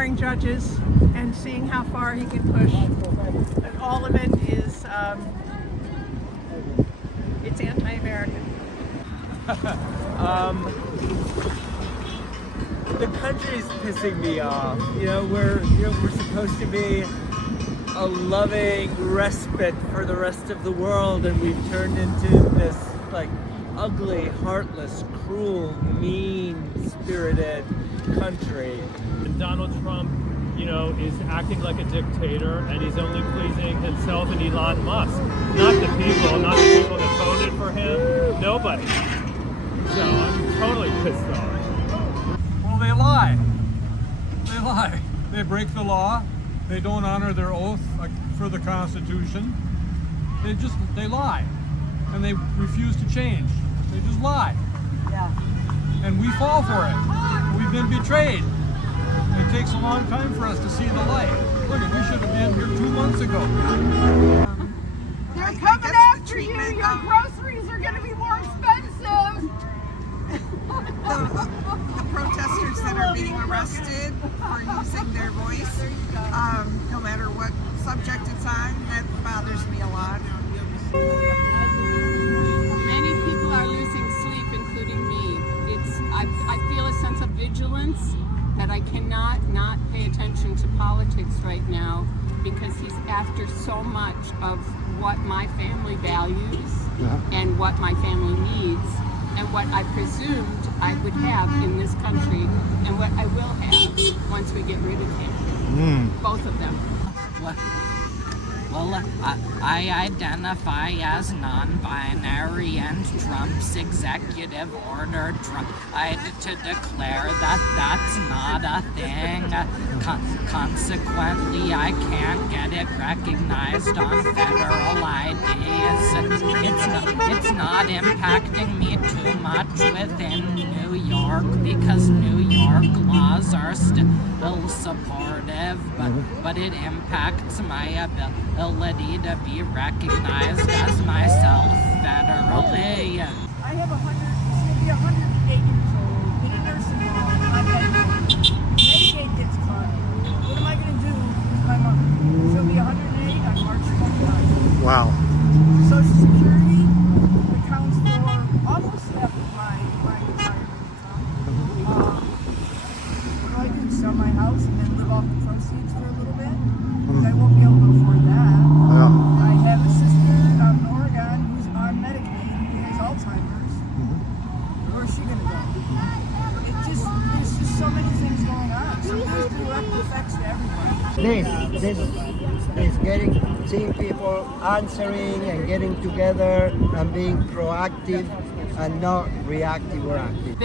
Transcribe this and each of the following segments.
sparring judges and seeing how far he can push. And all of it is, it's anti-American. The country's pissing me off. We're supposed to be a loving respite for the rest of the world, and we've turned into this ugly, heartless, cruel, mean-spirited country. And Donald Trump, is acting like a dictator, and he's only pleasing himself and Elon Musk, not the people that voted for him, nobody. So I'm totally pissed off. Well, they lie. They break the law. They don't honor their oath for the Constitution. They lie. And they refuse to change. They just lie. Yeah. And we fall for it. We've been betrayed. It takes a long time for us to see the light. Look, we should have been here 2 months ago. They're coming after you. Your groceries are going to be more expensive. The protesters that are being arrested for using their voice, no matter what subject it's on, that bothers me a lot. Many people are losing sleep, including me. I feel a sense of vigilance that I cannot not pay attention to politics right now, because he's after so much of what my family values and what my family needs and what I presumed I would have in this country and what I will have once we get rid of him. Both of them. Well, I identify as non-binary, and Trump's executive order to declare that that's not a thing. Consequently, I can't get it recognized on federal IDs. It's not impacting me too much within New York, because New York laws are still supportive, but it impacts my ability to be recognized as myself federally. I have it's going to be 108 years old, in a nursing home. I've had Medicaid gets cut. What am I going to do with my mother? She'll be 108 on March 29th. Wow. Social Security accounts for almost half of my retirement income. What do I do? Sell my house and then live off the proceeds for a little bit? Because I won't be able to afford that. I have a sister out in Oregon who's on Medicaid who has Alzheimer's. Where is she going to go? There's just so many things going on. So there's direct effects to everybody. Seeing people answering and getting together and being proactive and not reactive or active.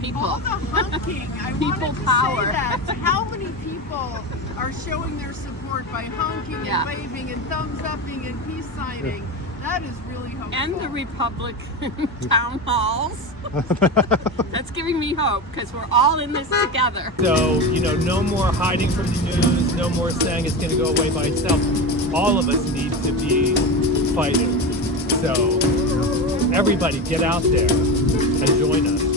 People. All the honking. I wanted to power. say that. How many people are showing their support by honking and waving and thumbs upping and peace signing? That is really hopeful. And the Republican town halls. That's giving me hope, because we're all in this together. So, no more hiding from the news, no more saying it's going to go away by itself. All of us need to be fighting. So, everybody get out there and join us.